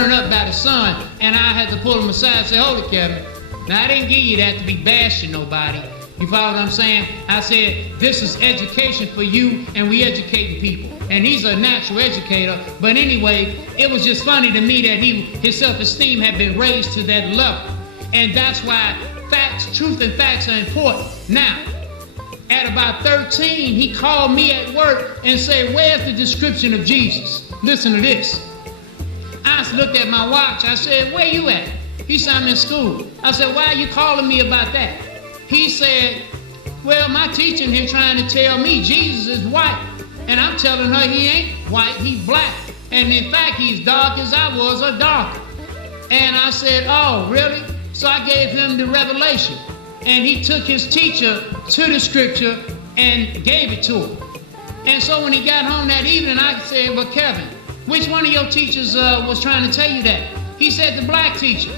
burned up by the sun, and I had to pull him aside and say, hold it, Kevin. Now, I didn't give you that to be bashing nobody. You follow what I'm saying? I said, this is education for you, and we educating people. And he's a natural educator. But anyway, it was just funny to me that his self-esteem had been raised to that level. And that's why facts, truth and facts are important. Now, at about 13, he called me at work and said, where's the description of Jesus? Listen to this. I looked at my watch. I said, where you at? He said, I'm in school. I said, why are you calling me about that? He said, well, my teacher here trying to tell me Jesus is white. And I'm telling her he ain't white, he's black. And in fact, he's dark as I was, or darker. And I said, oh, really? So I gave him the revelation. And he took his teacher to the scripture and gave it to him. And so when he got home that evening, I said, well, Kevin, which one of your teachers was trying to tell you that? He said, the black teacher.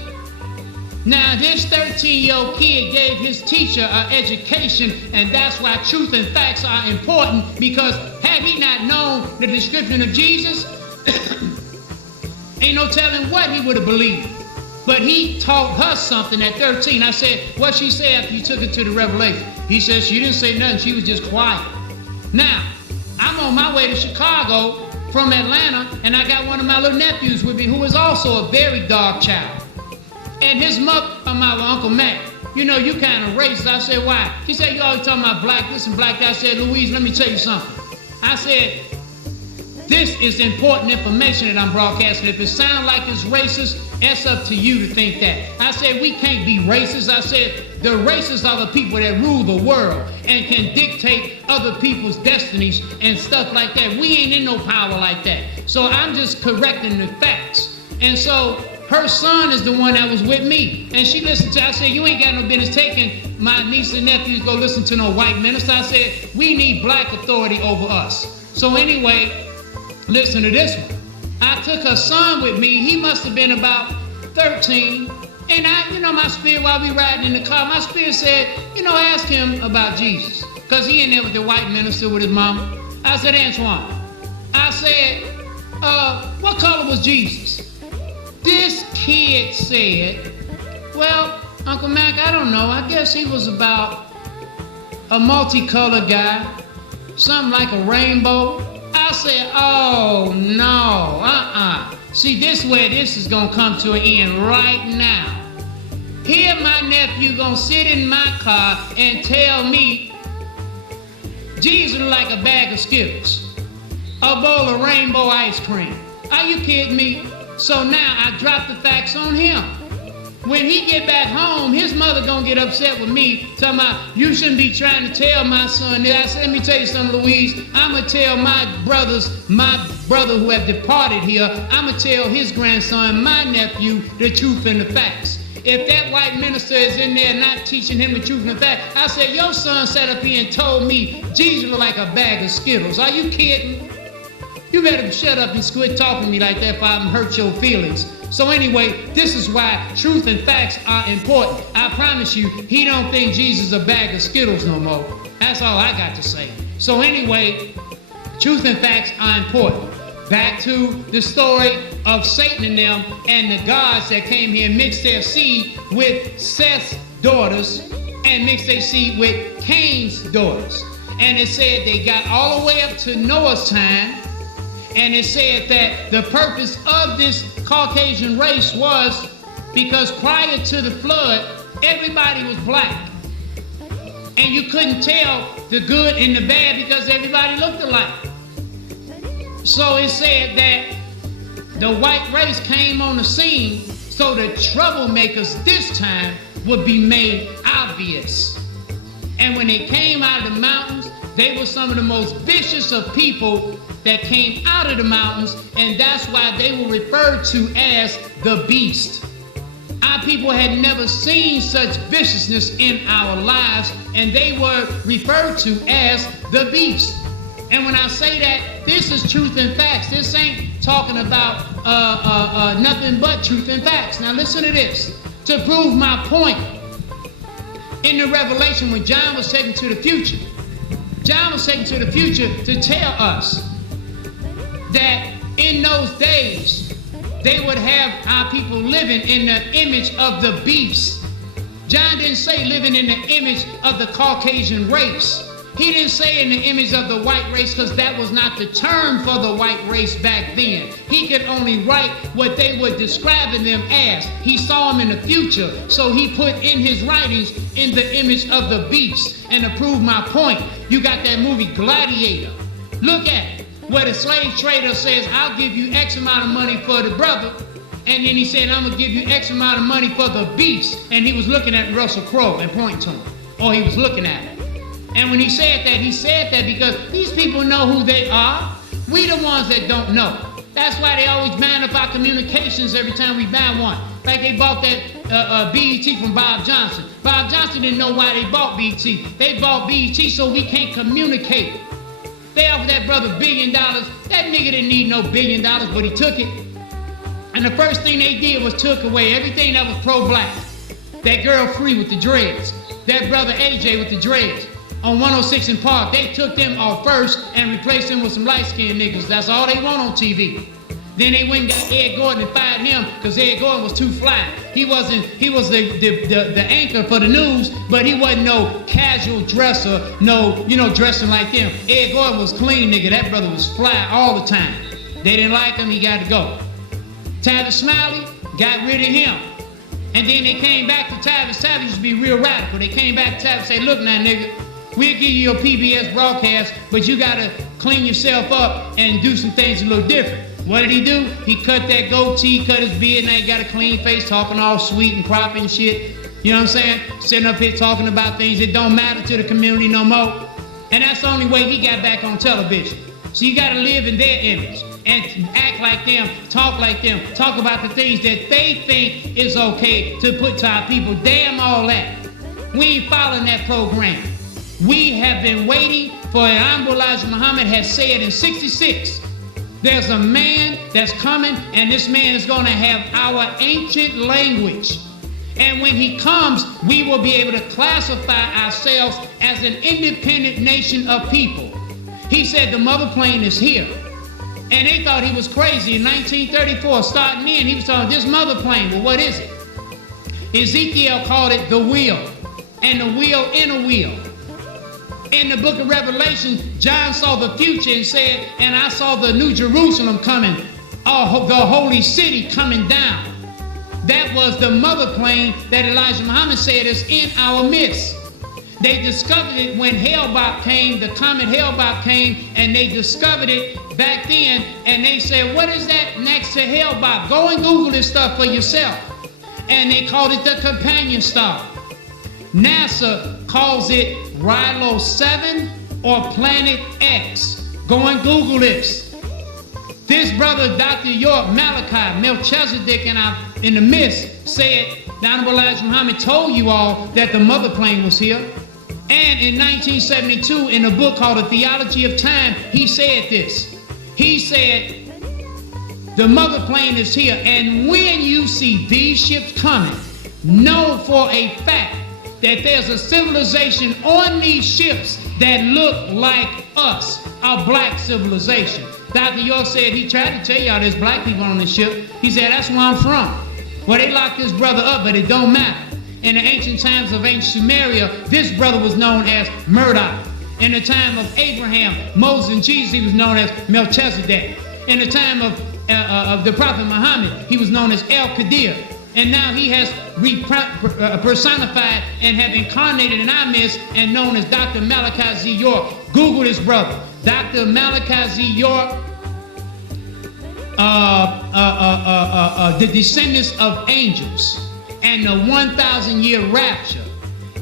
Now, this 13-year-old kid gave his teacher an education, and that's why truth and facts are important, because had he not known the description of Jesus, ain't no telling what he would have believed. But he taught her something at 13. I said, what she said after you took her to the revelation? He said she didn't say nothing, she was just quiet. Now, I'm on my way to Chicago from Atlanta, and I got one of my little nephews with me who is also a very dark child. And his mother, my Uncle Mac, you know, you kind of racist. I said, why? He said, you always talking about black this and black that. I said, Louise, let me tell you something. I said, this is important information that I'm broadcasting. If it sounds like it's racist, it's up to you to think that. I said, we can't be racist. I said, the racists are the people that rule the world and can dictate other people's destinies and stuff like that. We ain't in no power like that. So I'm just correcting the facts. And so her son is the one that was with me. And she listened to, I said, you ain't got no business taking my niece and nephews to go listen to no white minister. I said, we need black authority over us. So anyway, listen to this one. I took her son with me. He must have been about 13. And my spirit, while we riding in the car, my spirit said, ask him about Jesus. Because he in there with the white minister with his mama. I said, Antoine, I said, what color was Jesus? This kid said, well, Uncle Mac, I don't know. I guess he was about a multicolored guy, something like a rainbow. I said, oh, no, See, this way this is going to come to an end right now. Here my nephew going to sit in my car and tell me Jesus is like a bag of Skittles, a bowl of rainbow ice cream. Are you kidding me? So now I drop the facts on him. When he get back home, his mother gonna get upset with me, talking about, you shouldn't be trying to tell my son that. I said, let me tell you something, Louise. I'm gonna tell my brother who have departed here, I'm gonna tell his grandson, my nephew, the truth and the facts. If that white minister is in there not teaching him the truth and the facts, I said, your son sat up here and told me Jesus was like a bag of Skittles. Are you kidding? You better shut up and quit talking to me like that if I hurt your feelings. So anyway, this is why truth and facts are important. I promise you, he don't think Jesus is a bag of Skittles no more. That's all I got to say. So anyway, truth and facts are important. Back to the story of Satan and them and the gods that came here and mixed their seed with Seth's daughters and mixed their seed with Cain's daughters. And it said they got all the way up to Noah's time. And it said that the purpose of this Caucasian race was because prior to the flood, everybody was black. And you couldn't tell the good and the bad because everybody looked alike. So it said that the white race came on the scene so the troublemakers this time would be made obvious. And when they came out of the mountains, they were some of the most vicious of people that came out of the mountains, and that's why they were referred to as the beast. Our people had never seen such viciousness in our lives, and they were referred to as the beast. And when I say that, this is truth and facts. This ain't talking about nothing but truth and facts. Now listen to this. To prove my point, in the Revelation, when John was taken to the future, John was taken to the future to tell us that in those days, they would have our people living in the image of the beast. John didn't say living in the image of the Caucasian race. He didn't say in the image of the white race, because that was not the term for the white race back then. He could only write what they were describing them as. He saw them in the future, so he put in his writings in the image of the beast. And to prove my point, you got that movie Gladiator. Look at it, where the slave trader says, I'll give you X amount of money for the brother. And then he said, I'm gonna give you X amount of money for the beast. And he was looking at Russell Crowe and pointing to him. Or he was looking at him. And when he said that because these people know who they are. We the ones that don't know. That's why they always ban up our communications every time we buy one. Like they bought that BET from Bob Johnson. Bob Johnson didn't know why they bought BET. They bought BET so we can't communicate. They offered that brother $1 billion. That nigga didn't need no $1 billion, but he took it. And the first thing they did was took away everything that was pro-black. That girl Free with the dreads. That brother AJ with the dreads. On 106 in Park, they took them off first and replaced them with some light-skinned niggas. That's all they want on TV. Then they went and got Ed Gordon and fired him because Ed Gordon was too fly. He was the anchor for the news, but he wasn't no casual dresser, dressing like them. Ed Gordon was clean, nigga. That brother was fly all the time. They didn't like him, he got to go. Tavis Smiley got rid of him. And then they came back to Tavis. Tavis used to be real radical. They came back to Tavis and said, look now, nigga, we'll give you your PBS broadcast, but you gotta clean yourself up and do some things a little different. What did he do? He cut that goatee, cut his beard, now he got a clean face, talking all sweet and proper and shit. You know what I'm saying? Sitting up here talking about things that don't matter to the community no more. And that's the only way he got back on television. So you gotta live in their image and act like them, talk about the things that they think is okay to put to our people. Damn all that. We ain't following that program. We have been waiting for, and Honorable Elijah Muhammad has said in 66, there's a man that's coming, and this man is going to have our ancient language. And when he comes, we will be able to classify ourselves as an independent nation of people. He said the mother plane is here. And they thought he was crazy in 1934. Starting in, he was talking this mother plane. Well, what is it? Ezekiel called it the wheel, and the wheel in a wheel. In the book of Revelation, John saw the future and said, and I saw the New Jerusalem coming, the holy city coming down. That was the mother plane that Elijah Muhammad said is in our midst. They discovered it when Hale-Bopp came, the comet Hale-Bopp came, and they discovered it back then, and they said, what is that next to Hale-Bopp? Go and Google this stuff for yourself. And they called it the companion star. NASA calls it Rilo 7 or Planet X. Go and Google this. This brother, Dr. York Malachi, Melchizedek in the midst said, the Honorable Elijah Muhammad told you all that the mother plane was here. And in 1972, in a book called The Theology of Time, he said this. He said, the mother plane is here, and when you see these ships coming, know for a fact that there's a civilization on these ships that look like us, a black civilization. Dr. York said he tried to tell y'all there's black people on this ship. He said, that's where I'm from. Well, they locked this brother up, but it don't matter. In the ancient times of ancient Sumeria, this brother was known as Murdoch. In the time of Abraham, Moses, and Jesus, he was known as Melchizedek. In the time of the Prophet Muhammad, he was known as El Qadir. And now he has personified and have incarnated in our midst and known as Dr. Malachi Z. York. Google this brother. Dr. Malachi Z. York, the descendants of angels and the 1,000-year rapture.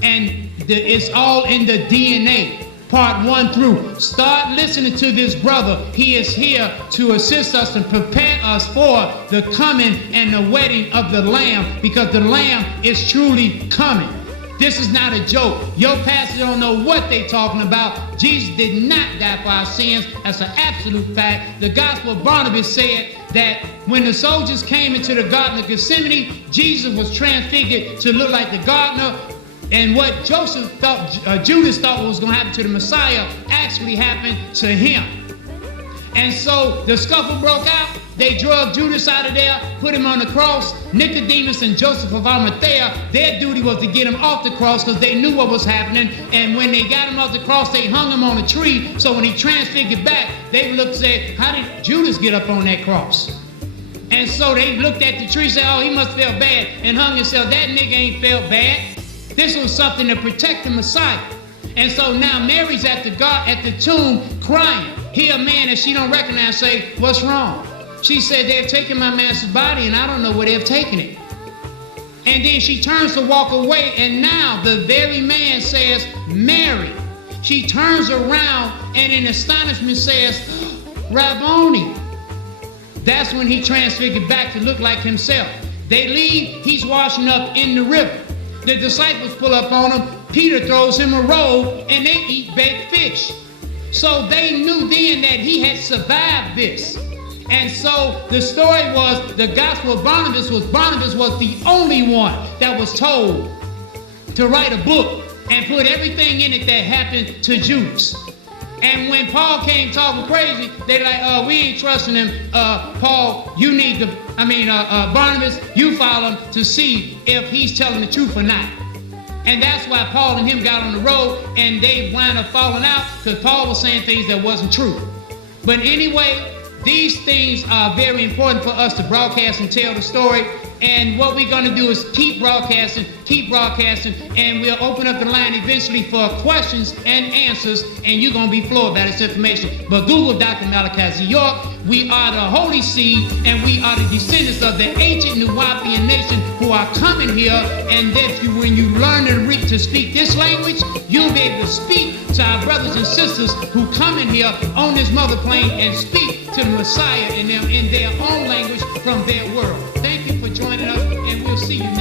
And it's all in the DNA. Part 1 through. Start listening to this brother. He is here to assist us and prepare us for the coming and the wedding of the Lamb, because the Lamb is truly coming. This is not a joke. Your pastor don't know what they talking about. Jesus did not die for our sins. That's an absolute fact. The Gospel of Barnabas said that when the soldiers came into the Garden of Gethsemane, Jesus was transfigured to look like the gardener. And what Judas thought was going to happen to the Messiah actually happened to him. And so the scuffle broke out. They drug Judas out of there, put him on the cross. Nicodemus and Joseph of Arimathea, their duty was to get him off the cross because they knew what was happening. And when they got him off the cross, they hung him on a tree. So when he transfigured back, they looked and said, how did Judas get up on that cross? And so they looked at the tree and said, oh, he must feel bad, and hung himself. That nigga ain't felt bad. This was something to protect the Messiah. And so now Mary's at the tomb crying. Hear a man that she don't recognize say, what's wrong? She said, they've taken my master's body and I don't know where they've taken it. And then she turns to walk away, and now the very man says, Mary. She turns around and in astonishment says, Rabboni. That's when he transfigured back to look like himself. They leave, he's washing up in the river. The disciples pull up on him. Peter throws him a robe and they eat baked fish. So they knew then that he had survived this. And so the story was, the gospel of Barnabas was the only one that was told to write a book and put everything in it that happened to Judas. And when Paul came talking crazy, they're like, we ain't trusting him. Paul, you need to, Barnabas, you follow him to see if he's telling the truth or not. And that's why Paul and him got on the road and they wound up falling out, because Paul was saying things that wasn't true. But anyway, these things are very important for us to broadcast and tell the story. And what we're going to do is keep broadcasting, and we'll open up the line eventually for questions and answers, and you're going to be floored by this information. But Google Dr. Malachi Z. York. We are the Holy Seed, and we are the descendants of the ancient Nuwaubian nation who are coming here. And when you learn to speak this language, you'll be able to speak to our brothers and sisters who come in here on this mother plane and speak to the Messiah in their own language from their world. Thank you for joining us, and we'll see you next time.